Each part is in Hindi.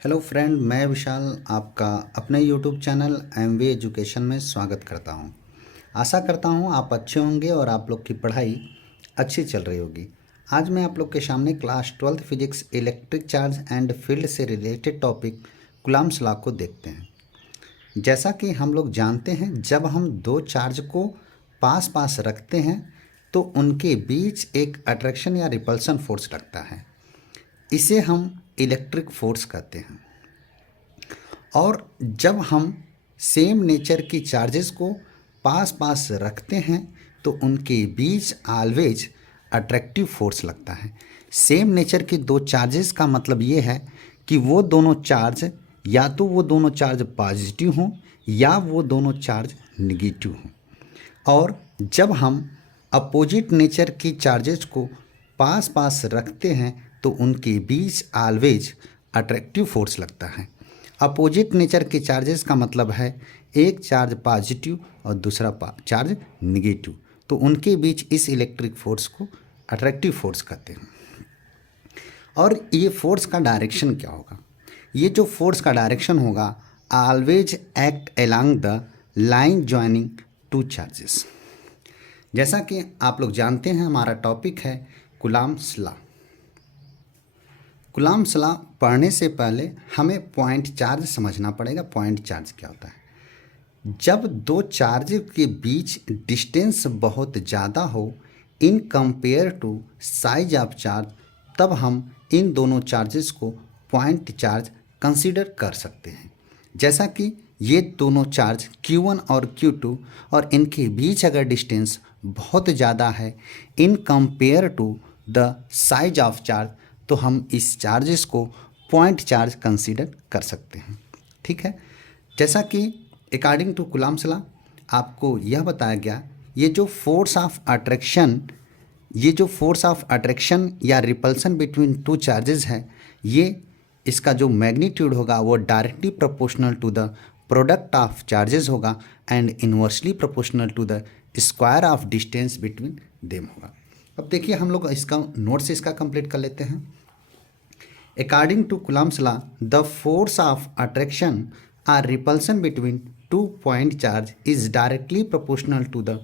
हेलो फ्रेंड, मैं विशाल आपका अपने यूट्यूब चैनल एमवी एजुकेशन में स्वागत करता हूं। आशा करता हूं आप अच्छे होंगे और आप लोग की पढ़ाई अच्छी चल रही होगी। आज मैं आप लोग के सामने class 12th physics electric charge and field से रिलेटेड टॉपिक कूलम्ब्स लॉ को देखते हैं। जैसा कि हम लोग जानते हैं, जब हम दो चार्ज को पास पास रखते हैं तो उनके बीच एक अट्रैक्शन या रिपल्सन फोर्स लगता है। इसे हम इलेक्ट्रिक फोर्स कहते हैं। और जब हम सेम नेचर की चार्जेस को पास पास रखते हैं तो उनके बीच ऑलवेज अट्रैक्टिव फोर्स लगता है। सेम नेचर के दो चार्जेस का मतलब ये है कि वो दोनों चार्ज या तो वो दोनों चार्ज पॉजिटिव हों या वो दोनों चार्ज निगेटिव हों। और जब हम अपोजिट नेचर की चार्जेस को पास पास रखते हैं तो उनके बीच ऑलवेज अट्रैक्टिव फोर्स लगता है। अपोजिट नेचर के चार्जेस का मतलब है एक चार्ज पॉजिटिव और दूसरा चार्ज निगेटिव, तो उनके बीच इस इलेक्ट्रिक फोर्स को अट्रैक्टिव फोर्स कहते हैं। और ये फोर्स का डायरेक्शन क्या होगा? ये जो फोर्स का डायरेक्शन होगा, always act along the line joining two charges. जैसा कि आप लोग जानते हैं, हमारा टॉपिक है कूलम्ब्स लॉ। कूलम्ब्स लॉ पढ़ने से पहले हमें पॉइंट चार्ज समझना पड़ेगा। पॉइंट चार्ज क्या होता है? जब दो चार्ज के बीच डिस्टेंस बहुत ज़्यादा हो in compare to size of charge, तब हम इन दोनों चार्जेस को पॉइंट चार्ज कंसीडर कर सकते हैं। जैसा कि ये दोनों चार्ज Q1 और Q2 और इनके बीच अगर डिस्टेंस बहुत ज़्यादा है in compare to the size of charge, तो हम इस चार्जेस को पॉइंट चार्ज कंसीडर कर सकते हैं। ठीक है। जैसा कि अकॉर्डिंग टू कूलम्ब्स लॉ आपको यह बताया गया, ये जो फोर्स ऑफ अट्रैक्शन या रिपल्सन बिटवीन टू चार्जेस है, ये इसका जो मैग्नीट्यूड होगा वो directly proportional to the product of charges होगा and inversely proportional to the square of distance between them होगा। अब देखिए, हम लोग इसका नोट से इसका कंप्लीट कर लेते हैं। According to Coulomb's law, the force of attraction or repulsion between two point charge is directly proportional to the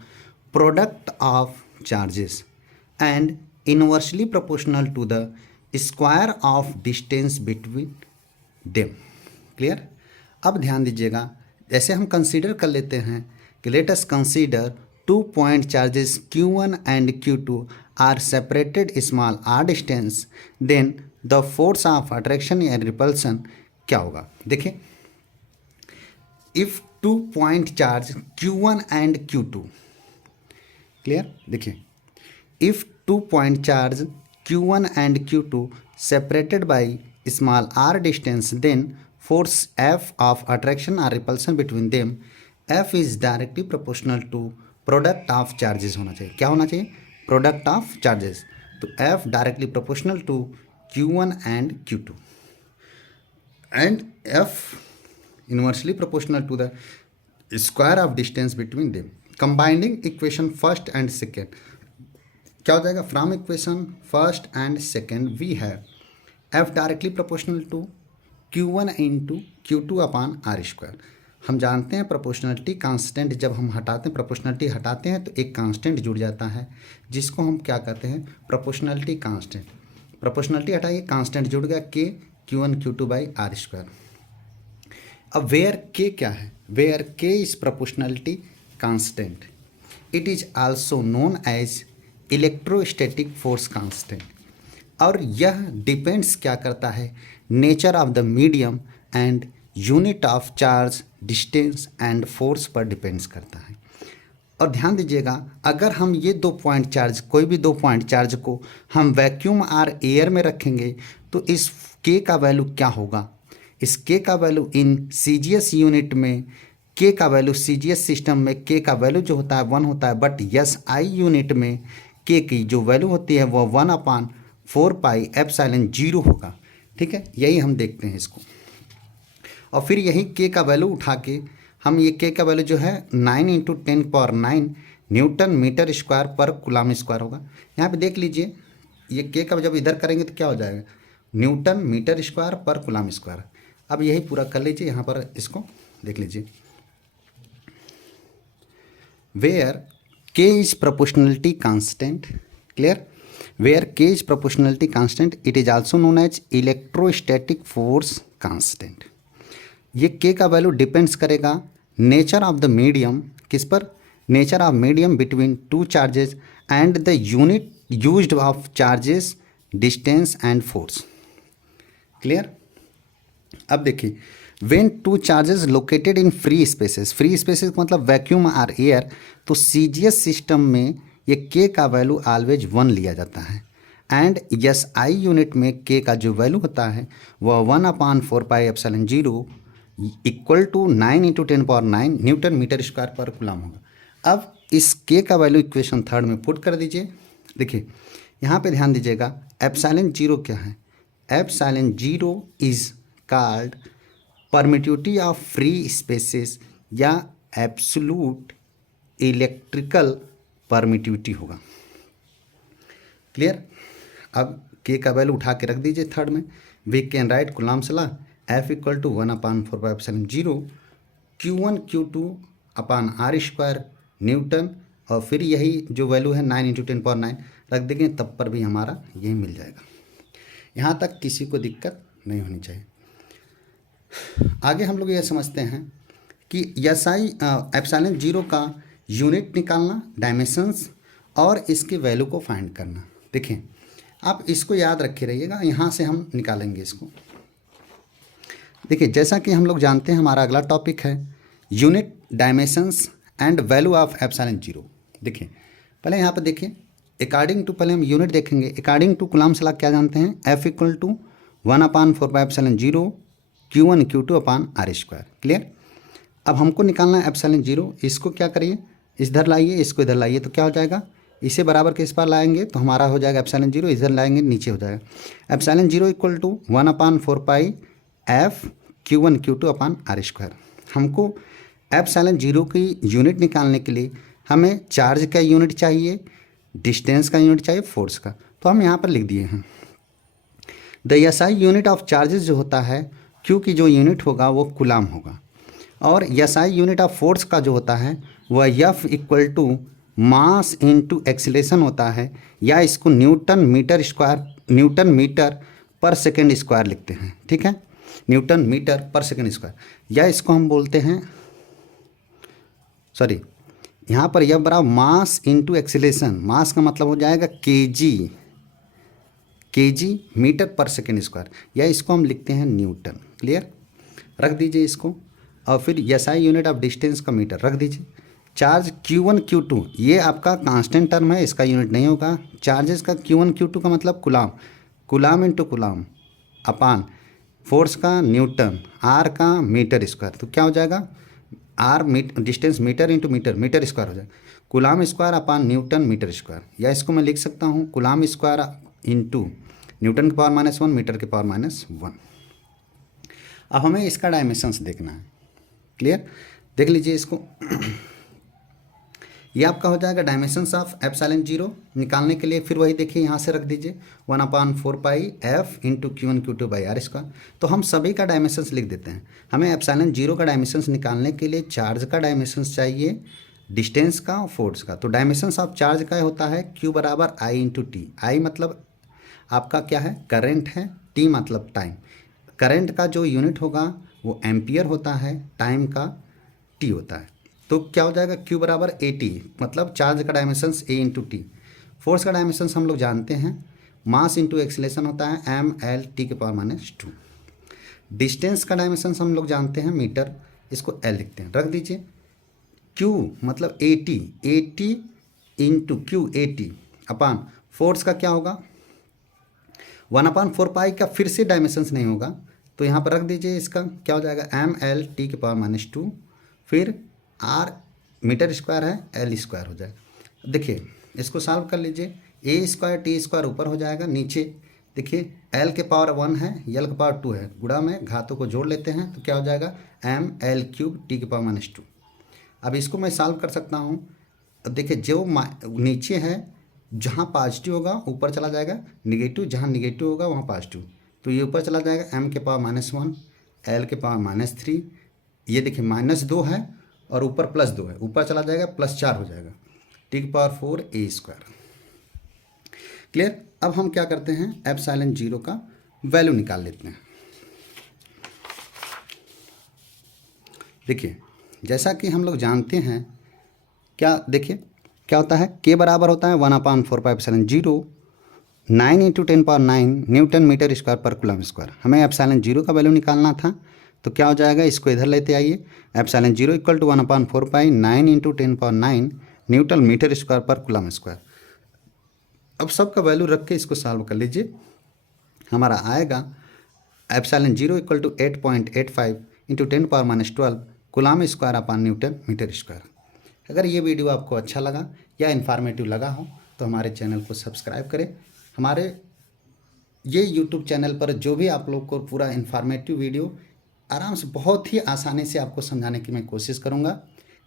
product of charges and inversely proportional to the square of distance between them. Clear? अब ध्यान दीजिएगा, जैसे हम कंसीडर कर लेते हैं कि let us consider two point charges Q1 and Q2 are separated small r distance, then the force of attraction या रिपल्सन क्या होगा? देखिए, if two point charge Q1 and Q2, clear? देखिए, if two point charge Q1 and Q2 separated by small r distance, then force F of attraction और repulsion between them, F is directly proportional to product of charges होना चाहिए। क्या होना चाहिए? Product of charges. तो F directly proportional to Q1 and Q2 and F inversely proportional to the square of distance between them. Combining equation first and second, क्या हो जाएगा? From equation first and second we have F directly proportional to Q1 into Q2 upon R square। हम जानते हैं प्रोपोर्शनलिटी कांस्टेंट, जब हम प्रोपोर्शनलिटी हटाते हैं तो एक कांस्टेंट जुड़ जाता है जिसको हम क्या कहते हैं? Proportionality constant. प्रोपोर्शनलिटी हटाइए, कांस्टेंट जुड़ गया K Q1 Q2 by R square. अब वेयर K क्या है? Where K is proportionality constant. It is also known as electrostatic force constant. और यह डिपेंड्स क्या करता है? Nature of the medium and unit of charge, distance and force पर डिपेंड्स करता है। और ध्यान दीजिएगा, अगर हम ये दो पॉइंट चार्ज, कोई भी दो पॉइंट चार्ज को हम वैक्यूम और एयर में रखेंगे तो इस K का वैल्यू क्या होगा? इस K का वैल्यू इन CGS यूनिट में K का वैल्यू, CGS सिस्टम में K का वैल्यू जो होता है 1 होता है, बट SI यूनिट में K की जो वैल्यू होती है वो 1/4πε0 होगा। ठीक है, यही हम देखते हैं इसको। और फिर यही K का वैल्यू उठा के हम ये K का वैल्यू जो है 9 × 10⁹ न्यूटन मीटर स्क्वायर पर कूलम्ब स्क्वायर होगा। यहाँ पे देख लीजिए, ये K का जब इधर करेंगे तो क्या हो जाएगा? न्यूटन मीटर स्क्वायर पर कूलम्ब स्क्वायर। अब यही पूरा कर लीजिए, यहाँ पर इसको देख लीजिए। Where K is proportionality constant, clear, where K is proportionality constant it is also known as electrostatic force constant. ये के का वैल्यू डिपेंड्स करेगा नेचर ऑफ द मीडियम, किस पर, nature of medium between two charges and the unit used of charges, distance and force, clear. अब देखिए, when two charges located in free spaces, free spaces मतलब वैक्यूम और एयर, तो सीजीएस सिस्टम में ये के का वैल्यू ऑलवेज 1 लिया जाता है। एंड यस आई यूनिट में के का जो वैल्यू होता है वह 1/4πε0 equal to 9 × 10⁹ newton metre square पर कूलम होगा। अब इस के का वैल्यू इक्वेशन 3 में पुट कर दीजिए। देखिए यहाँ पे ध्यान दीजिएगा, ε0 क्या है, ε0 is called permittivity of free spaces या एब्सोल्यूट इलेक्ट्रिकल परमिटिविटी होगा, क्लियर। अब के का वैल्यू उठा के रख दीजिए 3 में। We can write Coulomb's law F equal to 1/4πε0 Q1 Q2 upon r² newton, और फिर यही जो वैल्यू है 9 × 10⁹ रख देंगे, तब पर भी हमारा यही मिल जाएगा। यहाँ तक किसी को दिक्कत नहीं होनी चाहिए। आगे हम लोग यह समझते हैं कि SI ε0 का यूनिट निकालना, डायमेंशंस और इसके वैल्यू को फाइंड करना। देखें आप इसको याद रखे रहिएगा, यहाँ से हम निकालेंगे इसको। देखिए जैसा कि हम लोग जानते हैं हमारा अगला टॉपिक है unit, dimensions and value of ε0। देखिए पहले यहाँ पर देखिए, अकॉर्डिंग टू, पहले हम यूनिट देखेंगे। अकॉर्डिंग टू कूलम्स लॉ क्या जानते हैं, F equal to 1/4πε0 Q1 Q2 upon r², clear. अब हमको निकालना है ε0, इसको क्या करिए, इधर लाइए, इसको इधर लाइए, तो क्या हो जाएगा, इसे बराबर के इस पार लाएंगे तो हमारा हो जाएगा ε0, इधर लाएंगे नीचे हो जाएगा ε0 equal to 1/4π Q1 Q2 upon r²। हमको ε0 की यूनिट निकालने के लिए हमें चार्ज का यूनिट चाहिए, डिस्टेंस का यूनिट चाहिए, फोर्स का, तो हम यहाँ पर लिख दिए हैं। The SI unit of charges जो होता है, Q की जो यूनिट होगा वो कूलम होगा, और SI यूनिट ऑफ फोर्स का जो होता है वह F equal to mass into acceleration होता है, या इसको न्यूटन मीटर पर सेकेंड स्क्वायर लिखते हैं, ठीक है, न्यूटन मीटर पर सेकेंड स्क्वायर, या इसको हम बोलते हैं, सॉरी यहाँ पर यह बराबर मास इनटू एक्सीलरेशन, मास का मतलब हो जाएगा केजी मीटर पर सेकेंड स्क्वायर, या इसको हम लिखते हैं न्यूटन, क्लियर। रख दीजिए इसको, और फिर SI यूनिट ऑफ डिस्टेंस का मीटर रख दीजिए। चार्ज Q1 Q2 ये आपका कांस्टेंट टर्म है, इसका यूनिट नहीं होगा। चार्जेस का Q1 Q2 का मतलब coulomb into coulomb upon force का न्यूटन, R का मीटर स्क्वायर, तो क्या हो जाएगा, distance meter into meter square हो जाएगा, coulomb square upon newton metre square, या इसको मैं लिख सकता हूँ कूलम स्क्वायर इंटू न्यूटन के पावर -1 मीटर के पावर -1। अब हमें इसका डायमेंशंस देखना है, क्लियर। देख लीजिए इसको ये आपका हो जाएगा डायमेंशंस ऑफ ε0 निकालने के लिए, फिर वही देखिए यहाँ से रख दीजिए 1/4π इंटू Q1 Q2 r²। तो हम सभी का डायमेंशंस लिख देते हैं। हमें ε0 का डायमेंशंस निकालने के लिए चार्ज का डायमेंशंस चाहिए, डिस्टेंस का और फोर्स का। तो डायमेंशंस ऑफ चार्ज का होता है Q बराबर I इंटू टी। आई मतलब आपका क्या है, करेंट है, टी मतलब टाइम। करंट का जो यूनिट होगा वो एम्पियर होता है, टाइम का टी होता है। तो क्या हो जाएगा, Q बराबर AT, मतलब चार्ज का dimensions A into T. Force का डायमेंशंस हम लोग जानते हैं, मास इंटू एक्सीलरेशन होता है mL T के पावर -2। डिस्टेंस का डायमेंशंस हम लोग जानते हैं मीटर, इसको L लिखते हैं, रख दीजिए। Q मतलब AT into Q AT upon force का क्या होगा 1/4π का फिर से डायमेंशंस नहीं होगा, तो यहाँ पर रख दीजिए, इसका क्या हो जाएगा mL T के पावर -2, फिर R मीटर स्क्वायर है, L स्क्वायर हो जाएगा। देखिए इसको सॉल्व कर लीजिए, A² T² ऊपर हो जाएगा, नीचे देखिए L के पावर 1 है, L के पावर 2 है, गुणा में घातों को जोड़ लेते हैं तो क्या हो जाएगा mL³ T के पावर -2। अब इसको मैं सॉल्व कर सकता हूँ। अब देखिए जो नीचे है जहाँ पॉजिटिव होगा ऊपर चला जाएगा नेगेटिव, जहाँ नेगेटिव होगा वहाँ पॉजिटिव, तो ये ऊपर चला जाएगा m के पावर -1, L के पावर -3, ये देखिए -2 है और ऊपर +2 है, ऊपर चला जाएगा +4 हो जाएगा, T की पावर 4 A²। क्लियर। अब हम क्या करते हैं, एप्सिलॉन 0 का वैल्यू निकाल लेते हैं। देखिए जैसा कि हम लोग जानते हैं, क्या देखिए क्या होता है, K बराबर होता है 1/4πε0 9 × 10⁹ न्यूटन मीटर स्क्वायर पर कूलम स्क्वायर। हमें एप्सिलॉन 0 का वैल्यू निकालना था, तो क्या हो जाएगा, इसको इधर लेते आइए। एप्सिलॉन 0 = 1/4π 9 × 10⁹ न्यूटन मीटर स्क्वायर पर कूलम स्क्वायर। अब सबका वैल्यू रख के इसको सॉल्व कर लीजिए। हमारा आएगा epsilon 0 = 8.85 × 10⁻12 coulomb square upon newton metre square. अगर ये वीडियो आपको अच्छा लगा या इन्फॉर्मेटिव लगा हो तो हमारे चैनल को सब्सक्राइब करें। हमारे ये यूट्यूब चैनल पर जो भी आप लोग को पूरा इन्फॉर्मेटिव वीडियो आराम से बहुत ही आसानी से आपको समझाने की मैं कोशिश करूँगा।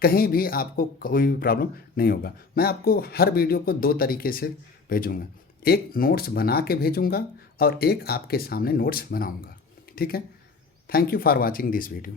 कहीं भी आपको कोई भी प्रॉब्लम नहीं होगा। मैं आपको हर वीडियो को 2 तरीके से भेजूँगा, एक नोट्स बना के भेजूँगा और एक आपके सामने नोट्स बनाऊँगा। ठीक है। Thank you for watching this video.